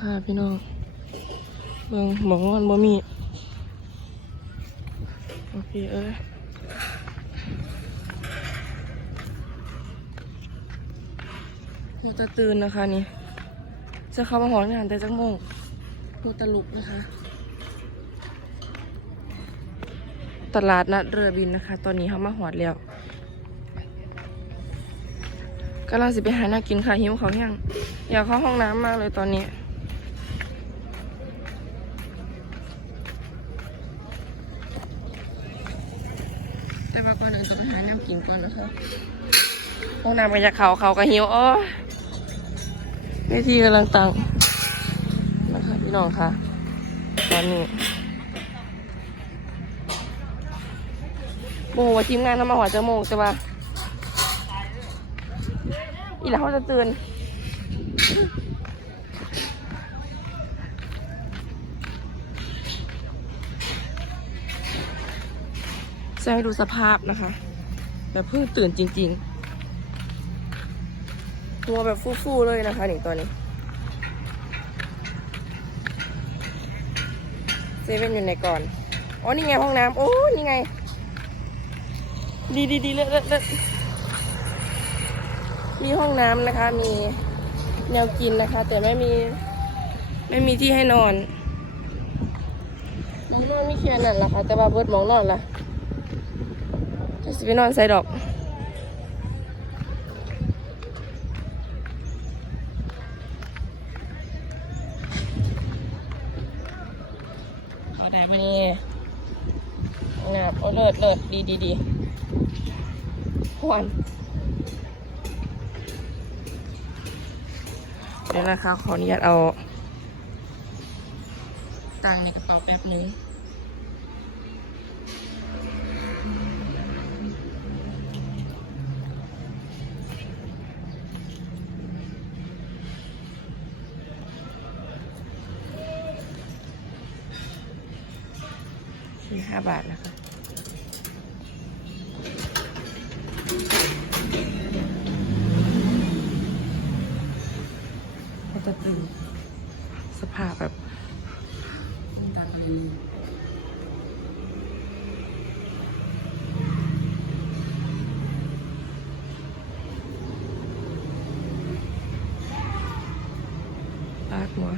ค่ะพี่น้องเบิ่งหมองวันบ่มี โอเคเอ้ยหัวตะตื่นนะคะนี่จะเข้ามาหอนงานแต่จักโมงหัวตะลุกนะคะ ตลาดนัดเรือบินนะคะ ตอนนี้เขามาหอดแล้วกำลังสิไปหาหน้ากินค่ะหิวเขาวแห้งอยากเข้าห้องน้ำมากเลยตอนนี้ แต่ว่าก่ อจะไปหาน้ำกินก่อนนะคะห้องน้ำก็อยากเขาเขาก็หิวอ๋อเวทีกำลังตังนะคะพี่น้องค่ะ ตอนนี้โมว่าทีมงานทำมาหัวจะโมงใช่ปะอีหล่ะเขาจะตื่น จะให้ดูสภาพนะคะแบบเพิ่งตื่นจริงๆตัวแบบฟูๆเลยนะคะนี่ตัวนี้เซเว่นอยู่ไหนก่อนอ๋อนี่ไงห้องน้ำโอ้นี่ไง ดีดีดีเลิศเลิศเลิศมีห้องน้ำนะคะ มีแนวกินนะคะ แต่ไม่มี ไม่มีที่ให้นอนมองนอนมีแค่นั้นแหละค่ะ แต่ว่าเบิดมองนอนล่ะจะ สิไปนอนใส่ดอกเอาได้ปะนี่นะโอ้เลิศเลิศดีดีดีหวนเดี๋ยวนะคะ ขออนุญาตเอาตังในกระเป๋าแป๊บนึง สี่ห้าบาทนะคะ ก็จะเป็นสภาพแบบต่างเลยปากหมอ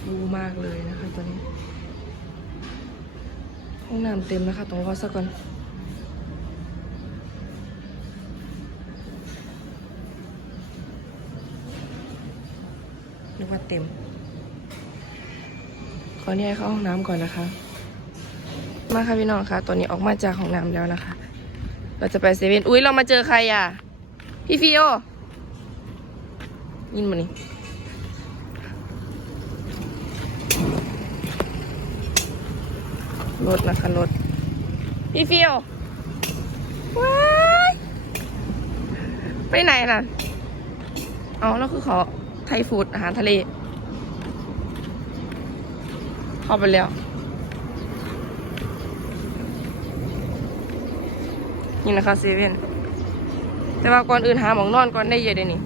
ฟูมากเลยนะคะตอนนี้ ห้องน้ำ เต็มนะคะตรงรอสักก่อนนึกว่าเต็ม ขอเนี่ยเข้าห้องน้ำก่อนนะคะ มาค่ะพี่น้องคะตอนนี้ออกมาจากห้องน้ำแล้วนะคะ เราจะไปเซเว่น อุ้ยเรามาเจอใครอะ พี่ฟิโอยินมานี่ รถนะคะรถพี่ฟิวว้ายไปไหนล่ะ เอาแล้วคือขอไทยฟูดอาหารทะเล เข้าไปแล้ว นี่นะคะเซเว่นแต่ว่าก่อนอื่นหาหมองนอนก่อนได้เยอะเลยนี่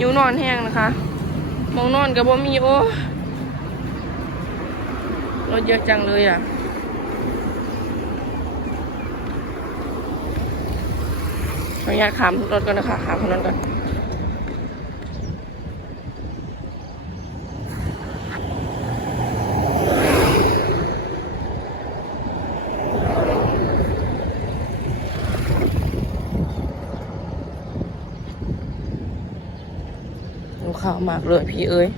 ยิวนอนแห้งนะคะหมองนอนกับบ่มีโอ้รถเยอะจังเลยอะ ออนุญาตขามรถก่อนนะคะขามถนนก่อนหนูข่าวมากเลยพี่เอ้ย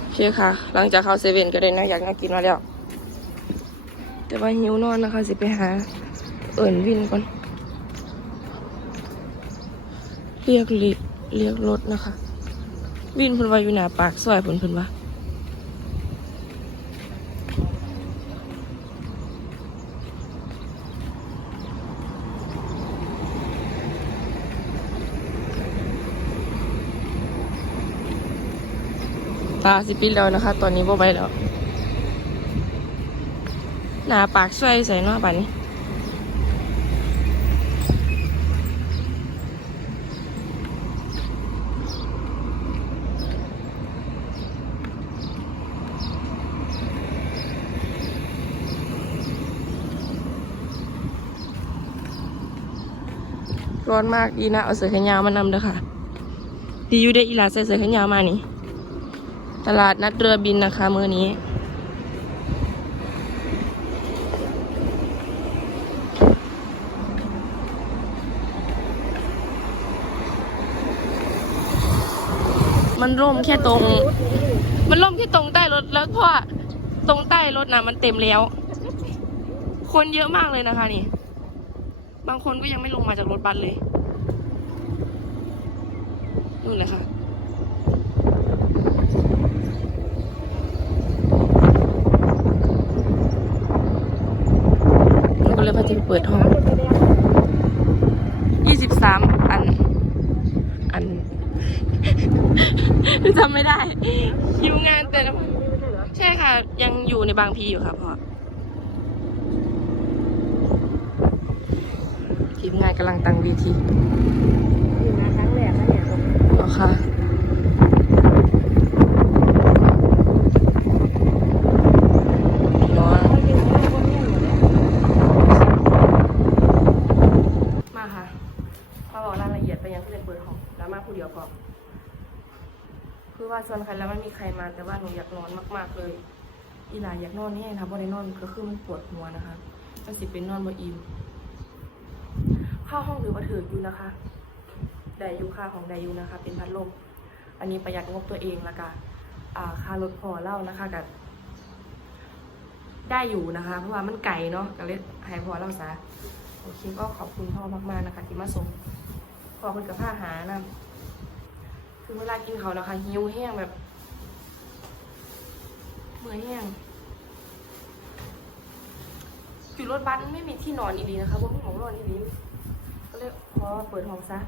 โอเคค่ะ หลังจากเข้าเซเว่นก็ได้นะอยากน่ากินมาแล้ว แต่ว่าหิวนอนนะคะ สิไปหา เอิ่นวินก่อน เรียกเรียกรถนะคะ วินเพิ่นว่าอยู่หน้าปากซอยเพิ่นเพิ่นว่า ตาสิปิดแล้วนะคะ ตอนนี้บ่ไปแล้ว หน้าปากช่วยใส่เนาป่านนี้ร้อนมากดีนะ เอาเสื้อแขนยาวมานำเด้อค่ะ ดีอยู่ได้ออีหลาใส่เสื้อแขนยาวมานี่ ตลาดนัดเรือบินนะคะ มื้อนี้ มันร่มแค่ตรง มันร่มแค่ตรงใต้รถแล้วเพราะว่าตรงใต้รถนะมันเต็มแล้ว คนเยอะมากเลยนะคะนี่ บางคนก็ยังไม่ลงมาจากรถบัสเลยนู่นเลยค่ะ หนูก็เลยพา จะไปเปิดห้อง ยี่สิบสามอัน อันจำไม่ได้ คิวงานแต่ละวันใช่ค่ะ ยังอยู่ในบางพีอยู่ค่ะพ่อทีมงานกำลังตั้งเวีทีอยู่นะครั้งแรกนะเนี่ยเหรอคะร้อน เขายืนข้างบนเนี่ยหมดเลย มาค่ะมาบอกรายละเอียดไปยังที่เรียนเปิดห้องแล้วมาผู้เดียวพอคือ วนใครแล้วไม่มีใครมาแต่ว่าหนูอยากนอนมาก ๆ เลย อีหลาอยากนอนนี่นะพอได้นอนก็คือมันปวดหัวนะคะก็สิเป็นนอนบ่อิ่มค่าห้องหรือว่าถืออยู่นะคะได้ยูค่าของได้ยูนะคะ เป็นพัดลมอันนี้ประหยัดงบตัวเองล้วก็อ่าค่ารถพอเล่านะคะกับได้อยู่นะคะ เพราะว่ามันไก่เนาะก็เลยให้พอเล่าซะโอเคก็ขอบคุณพ่อมากๆนะคะ ที่มาส่งขอบคุณกับผ้าหานะ คือเวลากินเขานะคะหิวแห้งแบบเมื่อยแห้งอยู่รถบัสไม่มีที่นอนดีๆนะคะว่าไม่ของนอนดีๆก็เลยขอเปิดห้องซะ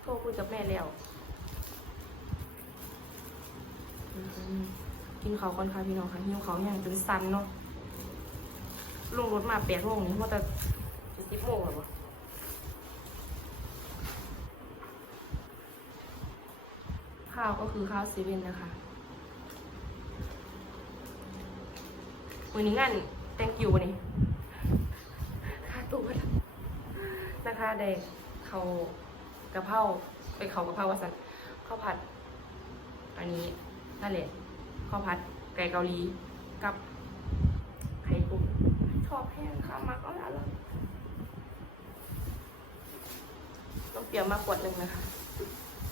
โทรคุยกับแม่แล้วกินเขาวก่อนค่ะพี่น้องค่ะหิวเขาวแห้งจนสันเนาะลงรถมาแปดโมงนี่ว่าแต่สิบโมงหรอวะ ข้าวก็คือข้าวเซเว่นนะคะวันนี้งาน thank you วันนี้ค่าตัวนะคะได้เขากระเพราไปเขากระเพราวาสันข้าวผัด อันนี้นั่นแหละข้าวผัดไก่เกาหลีกับไข่กุ้งชอบแห้งข้าวมักก็อร่อยต้องเปรี้ยวมากกว่าหนึ่งนะคะ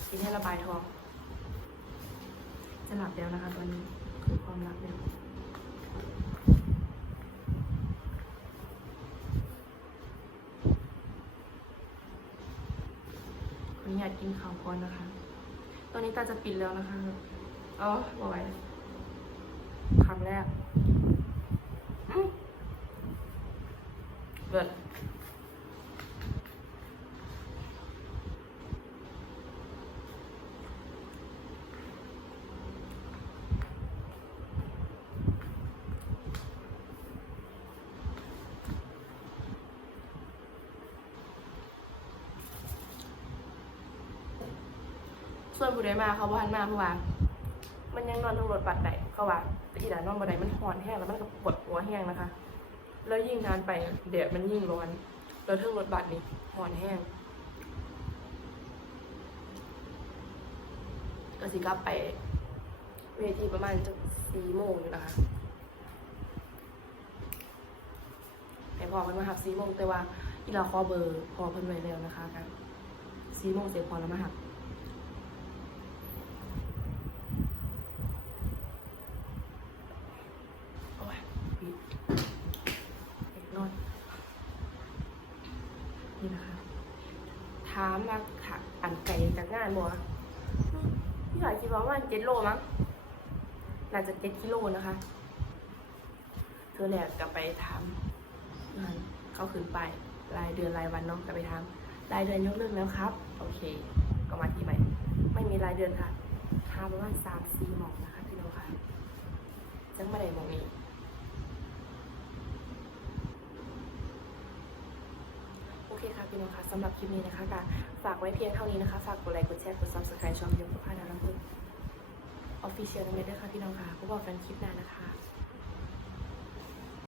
กินให้ระบายท้อง จะหลับแล้วนะคะตอนนี้คือความรักแล้วขออนุญาตกินข้าวก่อนนะคะ ตอนนี้ตาจะปิดแล้วนะคะอ๋อบอยคำแรกอืมเบิด ส่วนผู้ใดมาเขาบ่ทันมาเพราะว่า มันยังนอนทั้งรถบัสได้เขาว่าแต่อีดานนอนบันไดมันหอนแห้งแล้วมันก็ปวดหัวแห้งนะคะ แล้วยิ่งนานไปแดดมันยิ่งร้อนแล้วทั้งรถบัสนี่หอนแห้งก็สิกลับไปเวทีประมาณจะสี่โมงอยู่นะคะแต่พอมันมาหักสี่โมงแต่ว่าอีลาขอเบอร์พอเพิ่นไว้แล้วนะคะกันสี่โมงเสร็จพอแล้วมาหัก โอ้ยปิดเด็กนอนนี่นะคะ ถามมาค่ะอันไก่จาก งานบัวพี่หน่อยคิดว่ามาณเจ็ดโลมั้งน่าจะเจ็ดกิโลนะคะ เธอเนี่ยกลับไปถามงานเขาขึ้นไป รายเดือนรายวันเนาะกลับไปถามรายเดือนยกเลิกแล้วครับ โอเค ก็มาที่ใหม่ ไม่มีรายเดือนค่ะทาประมาณสามสี่หมอกนะคะพี่น้องค่ะจังไม่ได้หมองนี้ ค่ะ พี่น้องคะสำหรับคลิปนี้นะคะก็ฝากไว้เพียงเท่านี้นะคะ ฝากกดไลค์ กดแชร์ กดซับสไครต์ช่องยกประพานาลำพูนออฟฟิเชียลนั่นเลยด้วยค่ะพี่น้องค่ะพบกันคลิปหน้านะคะ